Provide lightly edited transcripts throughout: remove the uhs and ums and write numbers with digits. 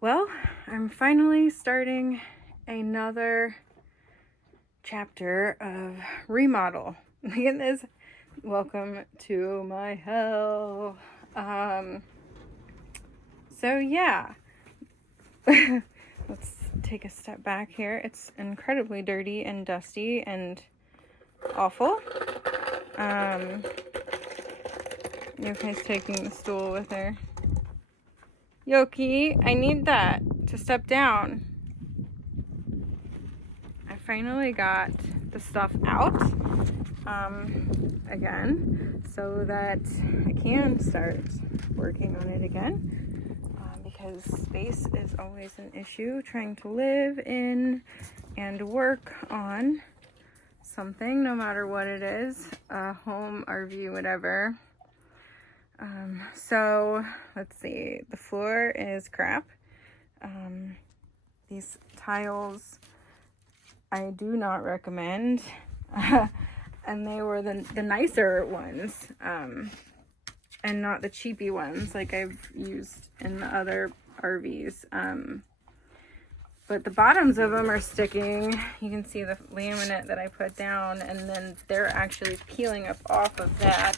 Well, I'm finally starting another chapter of remodel. Look at this. Welcome to my hell. So yeah. Let's take a step back here. It's incredibly dirty and dusty and awful. Yoki's taking the stool with her. Yoki, I need that to step down. I finally got the stuff out again so that I can start working on it again because space is always an issue trying to live in and work on something, no matter what it is, a home, RV, whatever. So let's see, the floor is crap. These tiles I do not recommend, and they were the nicer ones, and not the cheapy ones like I've used in the other RVs. But the bottoms of them are sticking. You can see the laminate that I put down, and then they're actually peeling up off of that.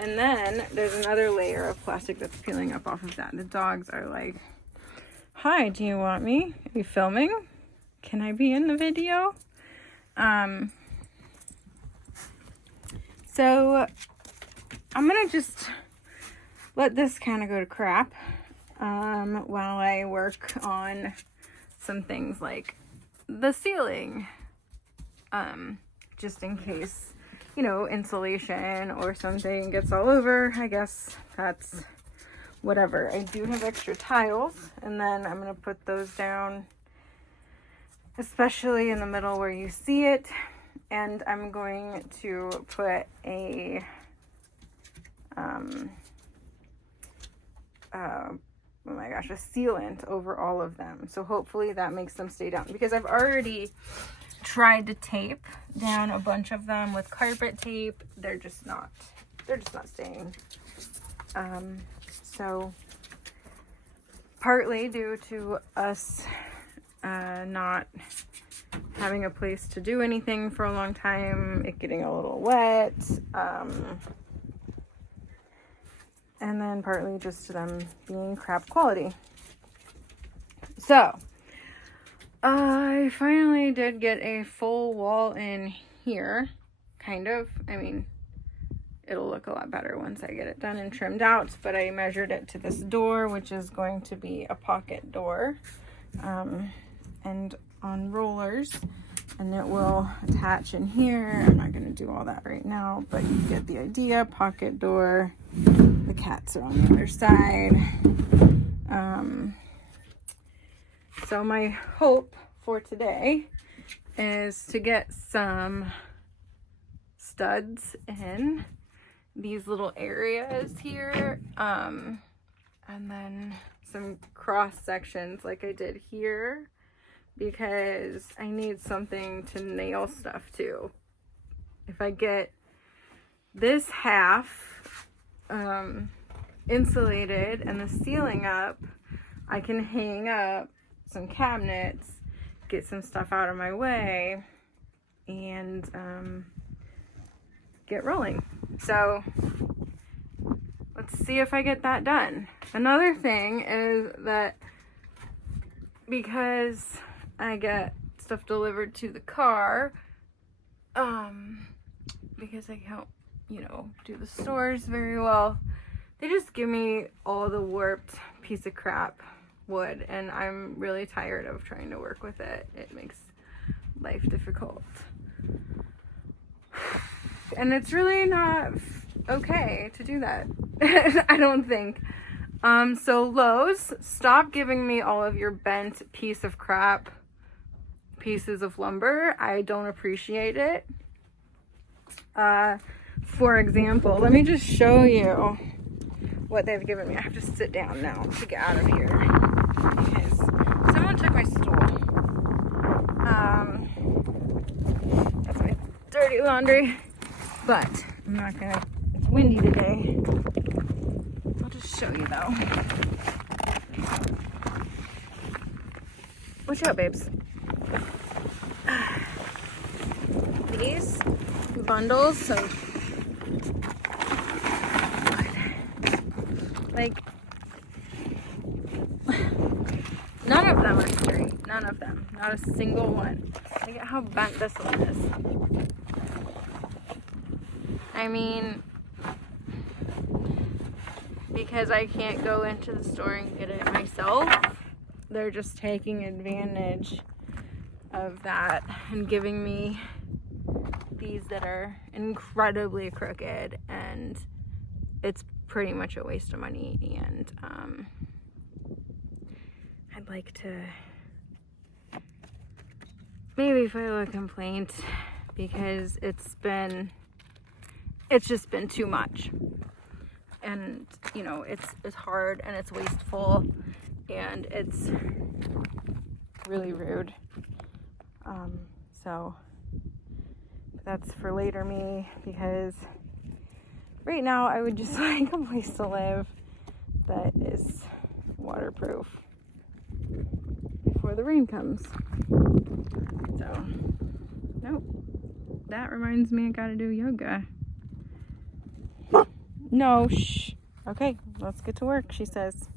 And then there's another layer of plastic that's peeling up off of that. The dogs are like, hi, do you want me? Are you filming? Can I be in the video? So I'm gonna just let this kind of go to crap while I work on some things like the ceiling, just in case, you know, insulation or something gets all over. I guess that's whatever. I do have extra tiles, and then I'm going to put those down, especially in the middle where you see it. And I'm going to put a oh my gosh, a sealant over all of them. So hopefully that makes them stay down, because I've already tried to tape down a bunch of them with carpet tape. They're just not staying. So partly due to us not having a place to do anything for a long time, it getting a little wet, and then partly just them being crap quality. So I finally did get a full wall in here, kind of. I mean, it'll look a lot better once I get it done and trimmed out, but I measured it to this door, which is going to be a pocket door, and on rollers, and it will attach in here. I'm not going to do all that right now, but you get the idea. Pocket door. The cats are on the other side. So my hope for today is to get some studs in these little areas here, and then some cross sections like I did here, because I need something to nail stuff to. If I get this half insulated and the ceiling up, I can hang up some cabinets, get some stuff out of my way, and get rolling. So let's see if I get that done. Another thing is that because I get stuff delivered to the car, because I can't, you know, do the stores very well, they just give me all the warped piece of crap wood, and I'm really tired of trying to work with it. It makes life difficult, and it's really not okay to do that. I don't think. So Lowe's, stop giving me all of your bent piece of crap pieces of lumber. I don't appreciate it. For example, let me just show you what they've given me. I have to sit down now to get out of here because someone took my stool. That's my dirty laundry, but I'm not gonna, it's windy today. I'll just show you though. Watch out, babes. These bundles, so like none of them are straight. None of them. Not a single one. Look at how bent this one is. I mean, because I can't go into the store and get it myself, they're just taking advantage of that and giving me these that are incredibly crooked, and it's pretty much a waste of money. And I'd like to maybe file a complaint because it's just been too much. And you know, it's hard and it's wasteful and it's really rude. So that's for later me, because right now I would just like a place to live that is waterproof before the rain comes. So, nope. That reminds me I gotta do yoga. No, shh. Okay, let's get to work, she says.